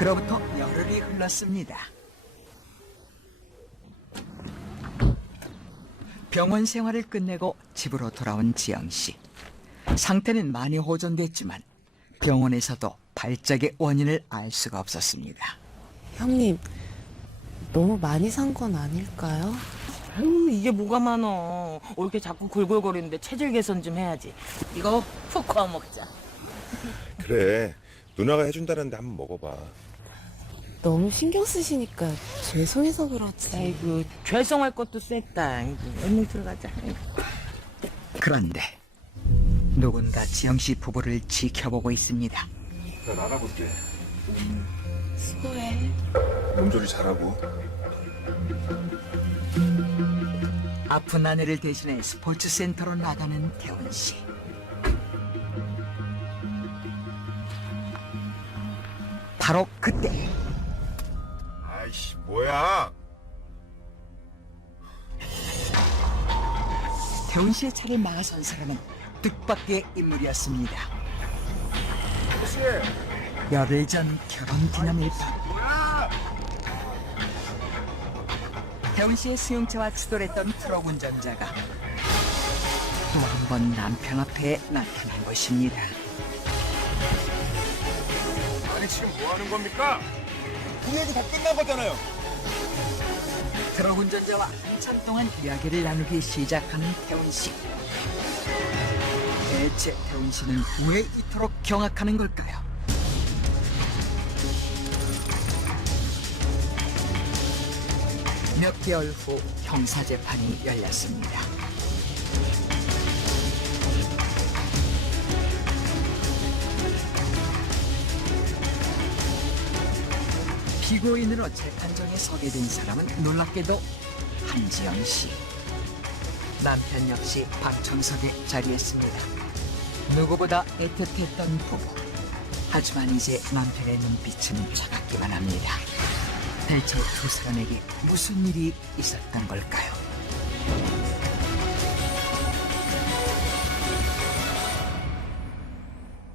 그로부터 열흘이 흘렀습니다. 병원 생활을 끝내고 집으로 돌아온 지영 씨. 상태는 많이 호전됐지만 병원에서도 발작의 원인을 알 수가 없었습니다. 형님, 너무 많이 산 건 아닐까요? 아유, 이게 뭐가 많어. 이렇게 자꾸 골골거리는데 체질 개선 좀 해야지. 이거 푹 구워 먹자. 그래, 누나가 해준다는데 한번 먹어봐. 너무 신경 쓰시니까 죄송해서 그렇지. 아이고, 죄송할 것도 셌다. 얼른 들어가자. 그런데 누군가 지영 씨 부부를 지켜보고 있습니다. 난 알아볼게. 수고해. 몸조리 잘하고. 아픈 아내를 대신해 스포츠 센터로 나가는 태훈 씨. 바로 그때 아이씨, 뭐야? 태훈 씨의 차를 막아선 사람은 뜻밖의 인물이었습니다. 혹시 열흘 전 결혼 기념일 밤 태훈 씨의 수용차와 추돌했던 트럭 운전자가 또 한 번 남편 앞에 나타난 것입니다. 아니 지금 뭐 하는 겁니까? 공연이 다 끝난 거잖아요. 트럭 운전자와 한참 동안 이야기를 나누기 시작하는 태훈 씨. 대체 태훈 씨는 왜 이토록 경악하는 걸까요? 몇 개월 후 형사재판이 열렸습니다. 피고인으로 재판정에 서게 된 사람은 놀랍게도 한지영 씨. 남편 역시 방청석에 자리했습니다. 누구보다 애틋했던 부부. 하지만 이제 남편의 눈빛은 차갑기만 합니다. 대체 두 사람에게 무슨 일이 있었던 걸까요?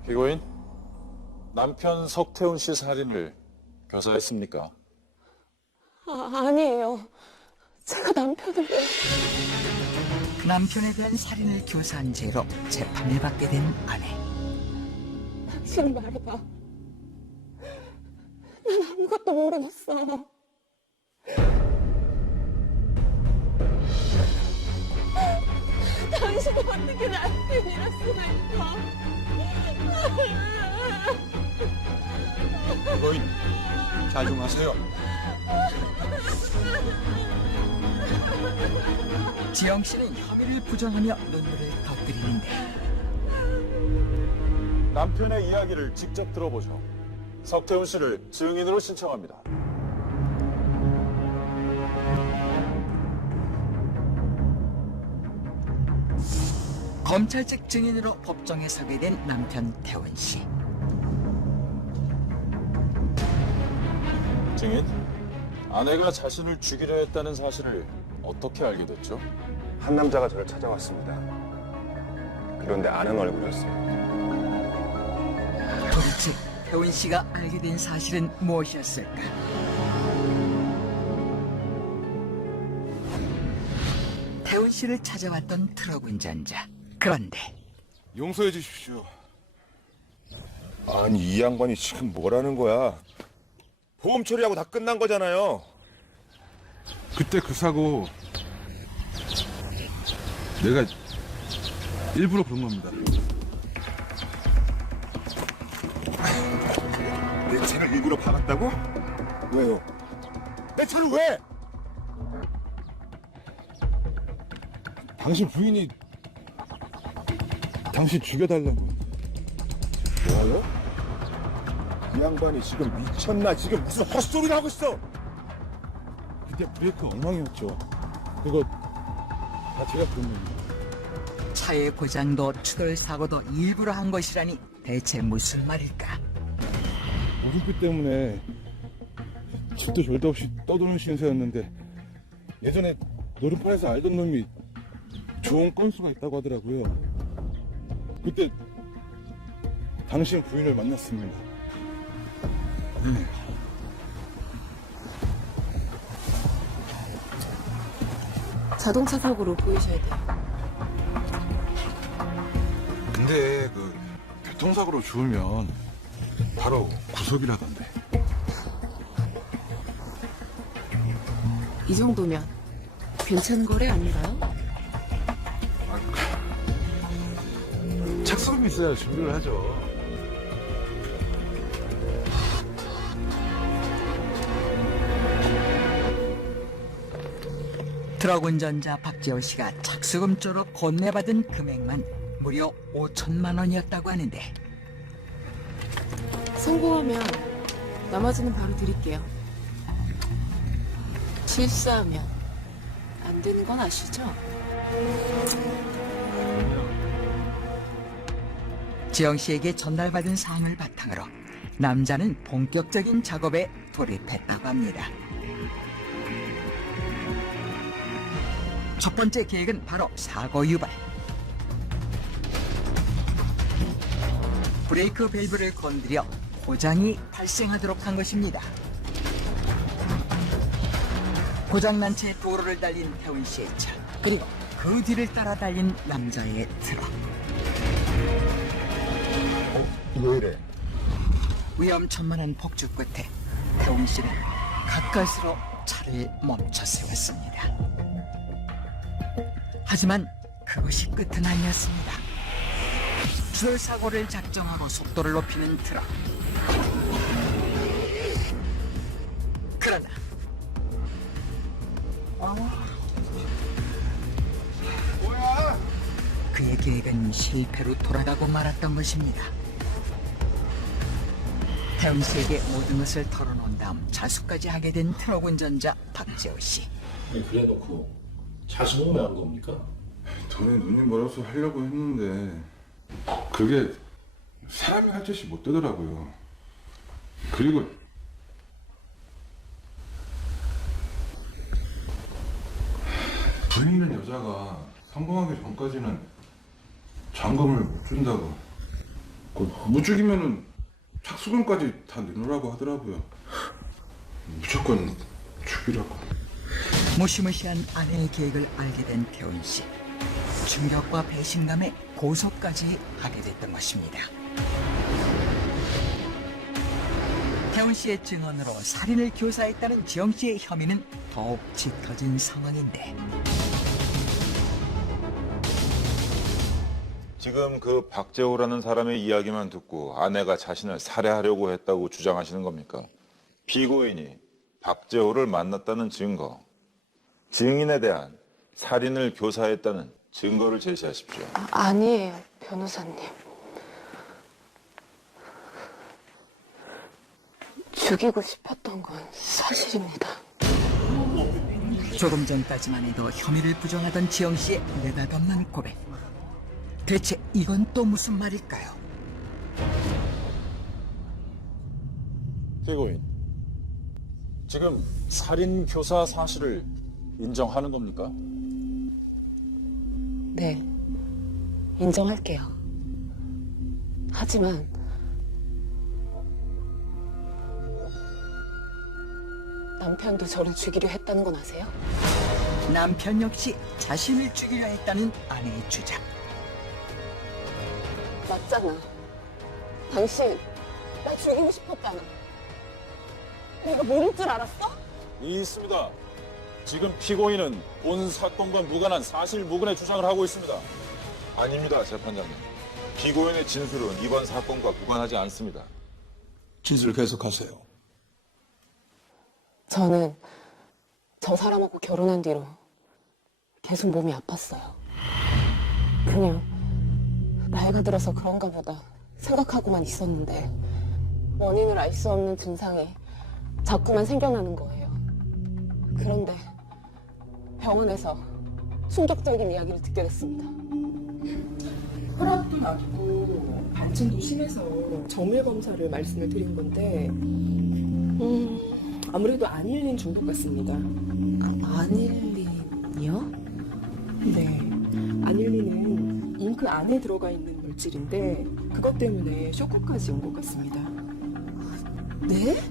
피고인, 남편 석태훈 씨 살인을 교사했습니까? 아니에요. 제가 남편을... 남편에 대한 살인을 교사한 죄로 재판을 받게 된 아내. 당신 말해봐. 난 아무것도 모르겠어. 당신이 어떻게 나한테 이럴 수가 있어? 피고인, 자중하세요. 지영 씨는 혐의를 부정하며 눈물을 터뜨리는데 남편의 이야기를 직접 들어보죠. 석태훈 씨를 증인으로 신청합니다. 검찰 측 증인으로 법정에 서게 된 남편 태훈 씨. 증인, 아내가 자신을 죽이려 했다는 사실을 어떻게 알게 됐죠? 한 남자가 저를 찾아왔습니다. 그런데 아는 얼굴이었어요. 도대체 태훈 씨가 알게 된 사실은 무엇이었을까? 태훈 씨를 찾아왔던 트럭 운전자. 그런데 용서해 주십시오. 아니 이 양반이 지금 뭐라는 거야? 보험 처리하고 다 끝난 거잖아요. 그때 그 사고 내가 일부러 그런 겁니다. 내 차를 일부러 박았다고? 왜요? 내 차를 왜? 당신 부인이 당신 죽여달라고. 뭐요? 이 양반이 지금 미쳤나? 지금 무슨 헛소리를 하고 있어? 그때 브레이크 엉망이었죠. 그거 다 제가 그런 겁니다. 차의 고장도 추돌 사고도 일부러 한 것이라니 대체 무슨 말일까? 무릎빛 때문에 집도 별도 없이 떠도는 신세였는데 예전에 노름판에서 알던 놈이 좋은 건수가 있다고 하더라고요. 그때 당신 부인을 만났습니다. 자동차 사고로 보이셔야 돼요. 근데 그 교통사고로 죽으면 바로 구속이라던데. 이 정도면 괜찮은 거래 아닌가요? 착수금이 있어야 준비를 하죠. 트럭 운전자 박재호 씨가 착수금조로 건네받은 금액만 무려 5천만 원이었다고 하는데 성공하면 나머지는 바로 드릴게요. 실수하면 안 되는 건 아시죠? 지영 씨에게 전달받은 사항을 바탕으로 남자는 본격적인 작업에 돌입했다고 합니다. 첫 번째 계획은 바로 사고 유발. 브레이크 밸브를 건드려 고장이 발생하도록 한 것입니다. 고장난 채 도로를 달린 태훈 씨의 차, 그리고 그 뒤를 따라 달린 남자의 트럭. 왜 이래? 위험천만한 폭주 끝에 태훈 씨는 가까스로 차를 멈춰 세웠습니다. 하지만 그것이 끝은 아니었습니다. 추돌 사고를 작정하고 속도를 높이는 트럭. 그러나 그의 계획은 실패로 돌아가고 말았던 것입니다. 태훈 씨에게 모든 것을 털어놓은 다음 자수까지 하게 된 트럭 운전자 박재호 씨. 그래놓고 자수는 왜 한 겁니까? 돈에 눈이 멀어서 하려고 했는데 그게 사람이 할 짓이 못 되더라고요. 그리고 불 있는 여자가 성공하기 전까지는 잔금을 못 준다고. 못 죽이면은 착수금까지 다 내놓으라고 하더라고요. 무조건 죽이라고. 무시무시한 아내의 계획을 알게 된 태훈 씨. 충격과 배신감에 고소까지 하게 됐던 것입니다. 태훈 씨의 증언으로 살인을 교사했다는 지영 씨의 혐의는 더욱 짙어진 상황인데 지금 그 박재호라는 사람의 이야기만 듣고 아내가 자신을 살해하려고 했다고 주장하시는 겁니까? 피고인이 박재호를 만났다는 증거, 증인에 대한 살인을 교사했다는 증거를 제시하십시오. 아니에요, 변호사님. 죽이고 싶었던 건 사실입니다. 조금 전까지만 해도 혐의를 부정하던 지영 씨의 느닷없는 고백. 대체 이건 또 무슨 말일까요? 피고인, 지금 살인 교사 사실을 인정하는 겁니까? 네, 인정할게요. 하지만 남편도 저를 죽이려 했다는 건 아세요? 남편 역시 자신을 죽이려 했다는 아내의 주장. 맞잖아. 당신 나 죽이고 싶었잖아. 내가 모를 줄 알았어? 있습니다. 지금 피고인은 본 사건과 무관한 사실무근의 주장을 하고 있습니다. 아닙니다, 재판장님. 피고인의 진술은 이번 사건과 무관하지 않습니다. 진술 계속하세요. 저는 저 사람하고 결혼한 뒤로 계속 몸이 아팠어요. 그냥 나이가 들어서 그런가 보다 생각하고만 있었는데 원인을 알 수 없는 증상이 자꾸만 생겨나는 거예요. 그런데 병원에서 충격적인 이야기를 듣게 됐습니다. 혈압도 낮고 반증도 심해서 정밀 검사를 말씀을 드린 건데 아무래도 아닐린 중독 같습니다. 아닐린이요? 네, 아닐린은 잉크 안에 들어가 있는 물질인데 그것 때문에 쇼크까지 온 것 같습니다. 네?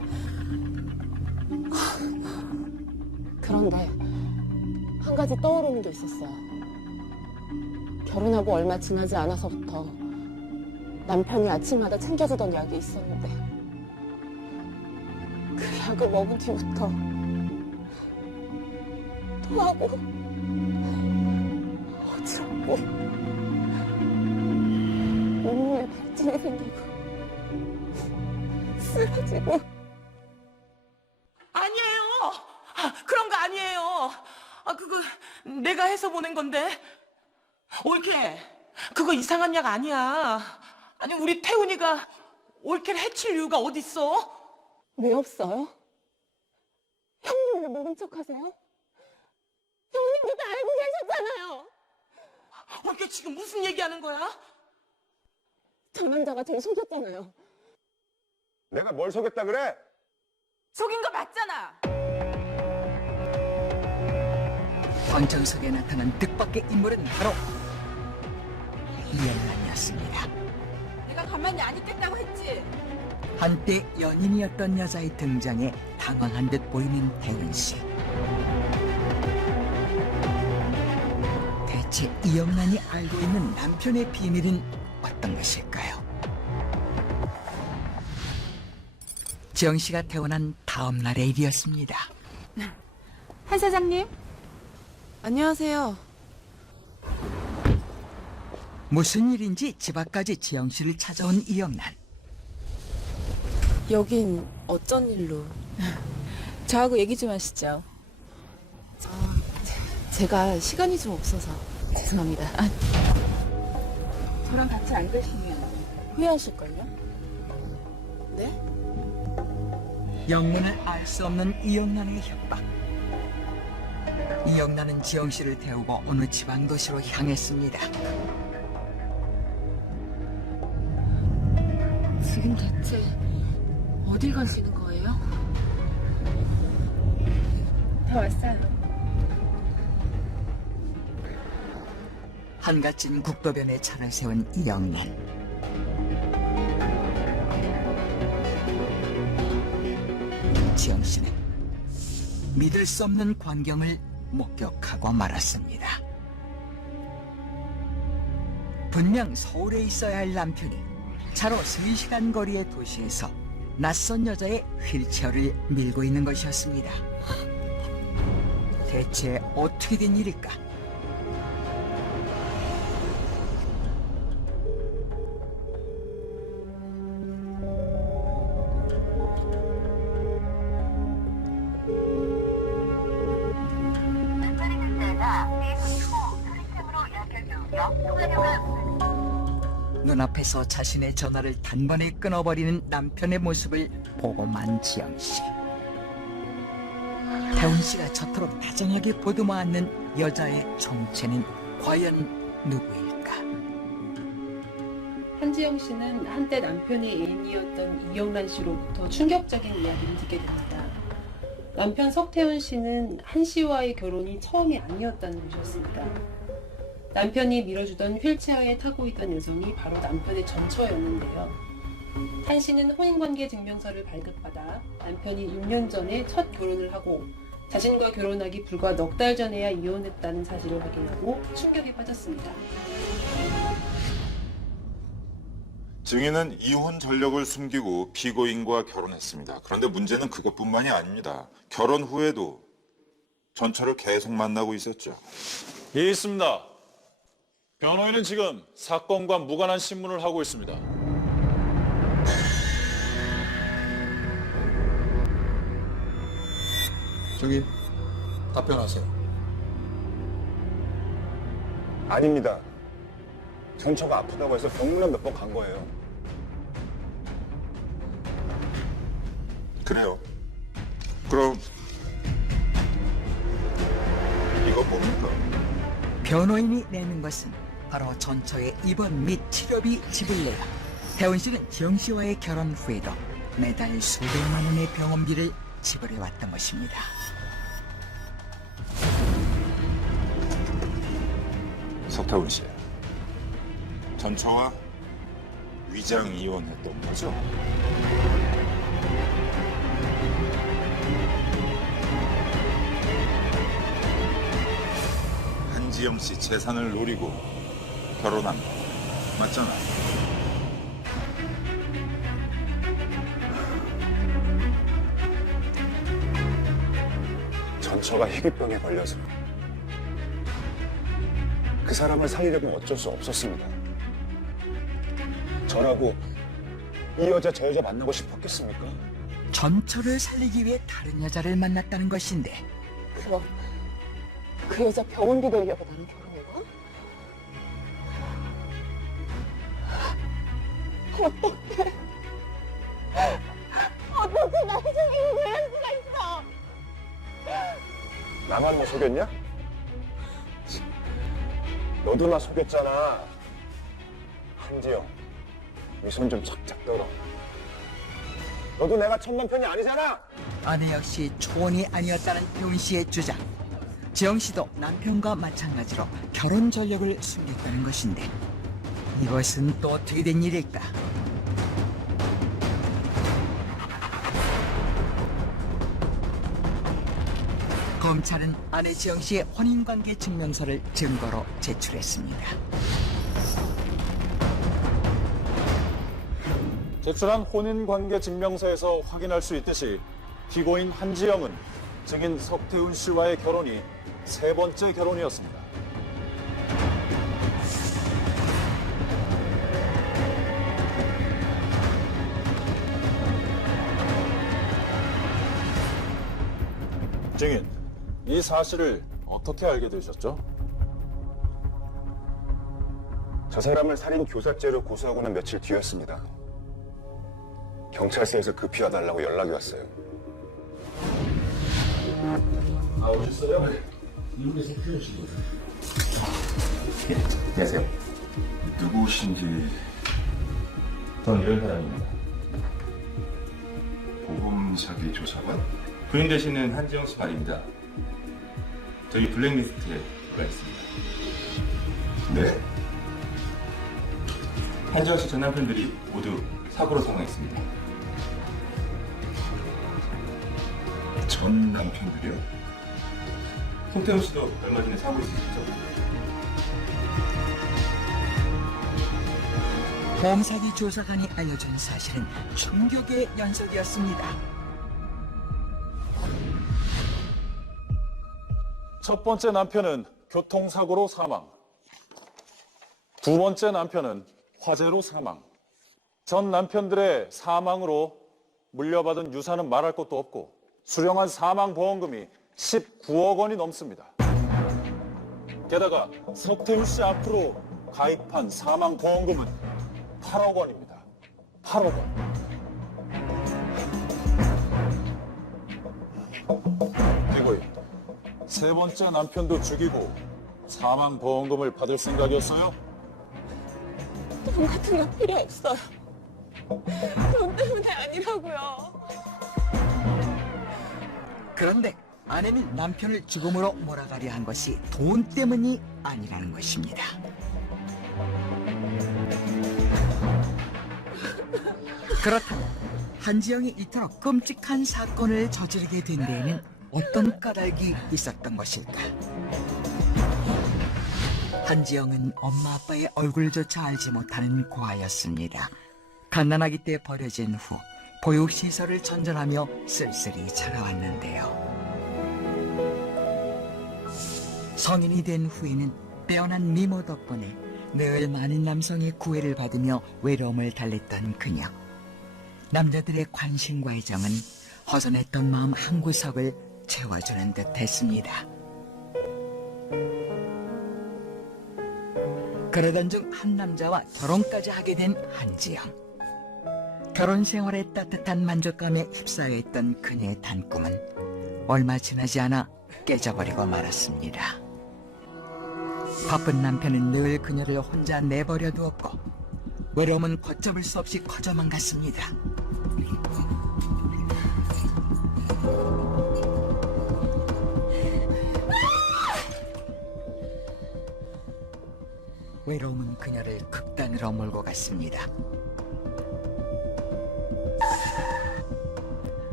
그런데 한 가지 가지 떠오르는 게 있었어요. 결혼하고 얼마 지나지 않아서부터 남편이 아침마다 챙겨주던 약이 있었는데 그 약을 먹은 뒤부터 토하고 어지럽고 온몸에 발진이 생기고 쓰러지고. 아니에요. 그런 거 아니에요. 그거 내가 해서 보낸 건데. 올케, 그거 이상한 약 아니야. 아니, 우리 태훈이가 올케를 해칠 이유가 어딨어? 왜 없어요? 형님 왜 모른 척하세요? 형님도 다 알고 계셨잖아요. 올케 지금 무슨 얘기하는 거야? 저 남자가 절 속였잖아요. 내가 뭘 속였다 그래? 속인 거 맞잖아. 방청석에 나타난 뜻밖의 인물은 바로 이영란이었습니다. 내가 가만히 안 있겠다고 했지. 한때 연인이었던 여자의 등장에 당황한 듯 보이는 태윤 씨. 대체 이영란이 알고 있는 남편의 비밀은 어떤 것일까요? 지영 씨가 태어난 다음 날의 일이었습니다. 한 사장님? 안녕하세요. 무슨 일인지 집 앞까지 지영 씨를 찾아온 이영란. 여긴 어쩐 일로? 저하고 얘기 좀 하시죠. 제가 시간이 좀 없어서 죄송합니다. 저랑 같이 안 계시면 후회하실걸요? 네? 영문을 알 수 없는 이영란의 협박. 이영란은 지영 씨를 태우고 어느 지방 도시로 향했습니다. 지금 대체 어딜 가시는 거예요? 다 왔어요. 한갓진 국도변에 차를 세운 이영란. 지영 씨는 믿을 수 없는 광경을 목격하고 말았습니다. 분명 서울에 있어야 할 남편이 차로 3시간 거리의 도시에서 낯선 여자의 휠체어를 밀고 있는 것이었습니다. 대체 어떻게 된 일일까? 눈앞에서 자신의 전화를 단번에 끊어버리는 남편의 모습을 보고만 지영 씨. 태훈 씨가 저토록 다정하게 보듬어 안는 여자의 정체는 과연 누구일까? 한지영 씨는 한때 남편의 애인이었던 이영란 씨로부터 충격적인 이야기를 듣게 됩니다. 남편 석태훈 씨는 한 씨와의 결혼이 처음이 아니었다는 것이었습니다. 남편이 밀어주던 휠체어에 타고 있던 여성이 바로 남편의 전처였는데요. 한 씨는 혼인관계 증명서를 발급받아 남편이 6년 전에 첫 결혼을 하고 자신과 결혼하기 불과 넉 달 전에야 이혼했다는 사실을 확인하고 충격에 빠졌습니다. 증인은 이혼 전력을 숨기고 피고인과 결혼했습니다. 그런데 문제는 그것뿐만이 아닙니다. 결혼 후에도 전처를 계속 만나고 있었죠. 예, 있습니다. 변호인은 지금 사건과 무관한 신문을 하고 있습니다. 저기 답변하세요. 아닙니다. 전처가 아프다고 해서 병문안 몇 번 간 거예요. 그래요. 그럼 이건 뭡니까? 변호인이 내는 것은 바로 전처의 입원 및 치료비 지불료야. 태훈 씨는 지영 씨와의 결혼 후에도 매달 수백만 원의 병원비를 지불해 왔던 것입니다. 석태훈 씨, 전처와 위장 이혼했던 거죠? 한지영 씨 재산을 노리고 결혼한 거 맞잖아. 전처가 희귀병에 걸려서 그 사람을 살리려면 어쩔 수 없었습니다. 저라고 이 여자 저 여자 만나고 싶었겠습니까? 전처를 살리기 위해 다른 여자를 만났다는 것인데 그럼 그 여자 병원비 내려고 나랑 결혼한 거야? 어떡해. 어떻게 나의 자기를 이럴 수가 있어. 나만 뭐 속였냐? 너도 나 속였잖아. 한지영, 네 손 좀 착착 떨어. 너도 내가 첫 남편이 아니잖아. 아내 역시 초혼이 아니었다는 태훈 씨의 주장. 지영 씨도 남편과 마찬가지로 결혼 전력을 숨겼다는 것인데 이것은 또 어떻게 된 일일까? 검찰은 아내 지영 씨의 혼인관계 증명서를 증거로 제출했습니다. 제출한 혼인관계 증명서에서 확인할 수 있듯이 피고인 한지영은 증인 석태훈 씨와의 결혼이 세 번째 결혼이었습니다. 증인, 이 사실을 어떻게 알게 되셨죠? 저 사람을 살인 교사죄로 고소하고 난 며칠 뒤였습니다. 경찰서에서 급히 와달라고 연락이 왔어요. 아, 오셨어요? 안녕하세요. 누구신지 저는 이런 사람입니다. 보험 사기 조사관? 부인 되시는 한지영 씨 말입니다. 저희 블랙리스트에 올라 있습니다. 네. 한지영 씨 전 남편들이 모두 사고로 사망했습니다. 전 남편들이요? 송태훈 씨도 얼마 전에 사고 있으시죠? 보험사기 조사관이 알려준 사실은 충격의 연속이었습니다. 첫 번째 남편은 교통사고로 사망. 두 번째 남편은 화재로 사망. 전 남편들의 사망으로 물려받은 유산은 말할 것도 없고 수령한 사망보험금이 19억 원이 넘습니다. 게다가 석태훈 씨 앞으로 가입한 사망보험금은 8억 원입니다. 8억 원. 피고인, 세 번째 남편도 죽이고 사망보험금을 받을 생각이었어요? 돈 같은 거 필요 없어요. 돈 때문에 아니라고요. 그런데 아내는 남편을 죽음으로 몰아가려 한 것이 돈 때문이 아니라는 것입니다. 그렇다면 한지영이 이토록 끔찍한 사건을 저지르게 된 데에는 어떤 까닭이 있었던 것일까? 한지영은 엄마 아빠의 얼굴조차 알지 못하는 고아였습니다. 갓난아기 때 버려진 후 보육시설을 전전하며 쓸쓸히 자라왔는데요. 성인이 된 후에는 빼어난 미모 덕분에 늘 많은 남성의 구애를 받으며 외로움을 달랬던 그녀. 남자들의 관심과 애정은 허전했던 마음 한구석을 채워주는 듯 했습니다. 그러던 중 한 남자와 결혼까지 하게 된 한지영. 결혼 생활의 따뜻한 만족감에 휩싸여 있던 그녀의 단꿈은 얼마 지나지 않아 깨져버리고 말았습니다. 바쁜 남편은 늘 그녀를 혼자 내버려 두었고 외로움은 걷잡을 수 없이 커져만 갔습니다. 외로움은 그녀를 극단으로 몰고 갔습니다.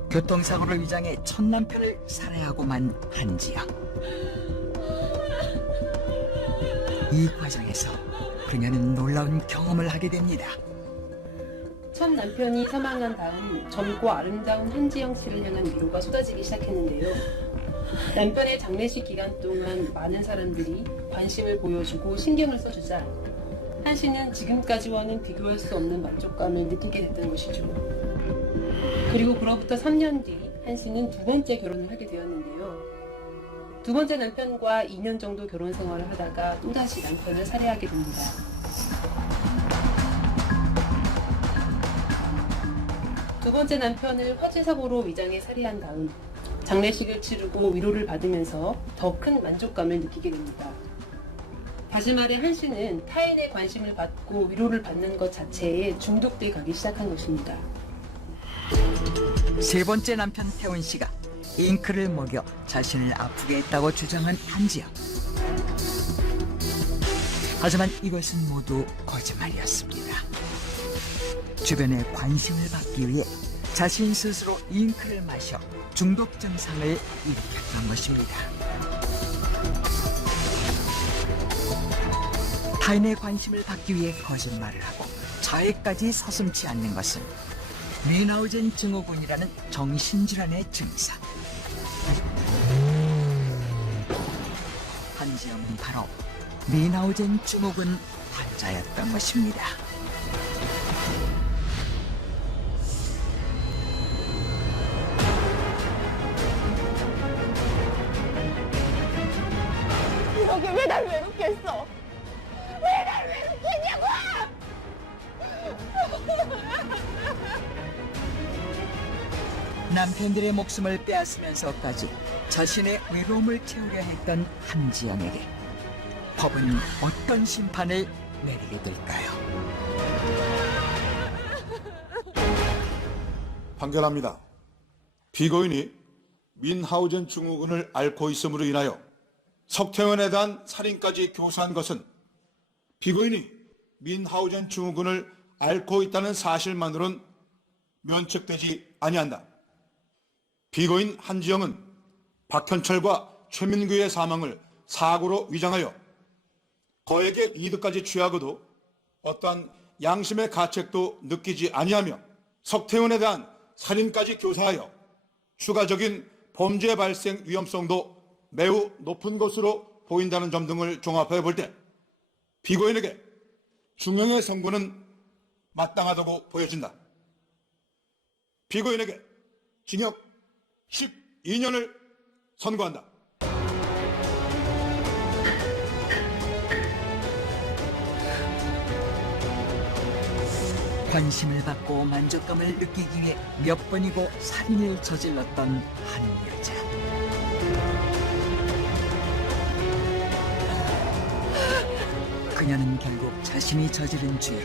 교통사고를 위장해 첫 남편을 살해하고 만 한지영. 이 과정에서 그녀는 놀라운 경험을 하게 됩니다. 첫 남편이 사망한 다음 젊고 아름다운 한지영 씨를 향한 위로가 쏟아지기 시작했는데요. 남편의 장례식 기간 동안 많은 사람들이 관심을 보여주고 신경을 써주자 한 씨는 지금까지와는 비교할 수 없는 만족감을 느끼게 됐던 것이죠. 그리고 그로부터 3년 뒤 한 씨는 두 번째 결혼을 하게 되었는데요. 두 번째 남편과 2년 정도 결혼 생활을 하다가 또다시 남편을 살해하게 됩니다. 두 번째 남편을 화재 사고로 위장해 살해한 다음 장례식을 치르고 위로를 받으면서 더 큰 만족감을 느끼게 됩니다. 다시 말해 한 씨는 타인의 관심을 받고 위로를 받는 것 자체에 중독돼 가기 시작한 것입니다. 세 번째 남편 태훈 씨가 잉크를 먹여 자신을 아프게 했다고 주장한 한지영. 하지만 이것은 모두 거짓말이었습니다. 주변의 관심을 받기 위해 자신 스스로 잉크를 마셔 중독 증상을 일으켰던 것입니다. 타인의 관심을 받기 위해 거짓말을 하고 자해까지 서슴지 않는 것은 뮌하우젠 증후군이라는 정신질환의 증상. 한지영은 바로 뮌하우젠 증후군 환자였던 것입니다. 이렇게 왜 날 외롭게 했어? 왜 날 외롭게 했냐고! 남편들의 목숨을 빼앗으면서까지 자신의 외로움을 채우려 했던 한지영에게 법은 어떤 심판을 내리게 될까요? 판결합니다. 피고인이 뮌하우젠 증후군을 앓고 있음으로 인하여 석태원에 대한 살인까지 교사한 것은 피고인이 뮌하우젠 증후군을 앓고 있다는 사실만으로는 면책되지 아니한다. 피고인 한지영은 박현철과 최민규의 사망을 사고로 위장하여 거액의 이득까지 취하고도 어떠한 양심의 가책도 느끼지 아니하며 석태원에 대한 살인까지 교사하여 추가적인 범죄 발생 위험성도 매우 높은 것으로 보인다는 점 등을 종합해 볼 때 피고인에게 중형의 선고는 마땅하다고 보여진다. 피고인에게 징역 12년을 선고한다. 관심을 받고 만족감을 느끼기 위해 몇 번이고 살인을 저질렀던 한 여자. 그녀는 결국 자신이 저지른 죄로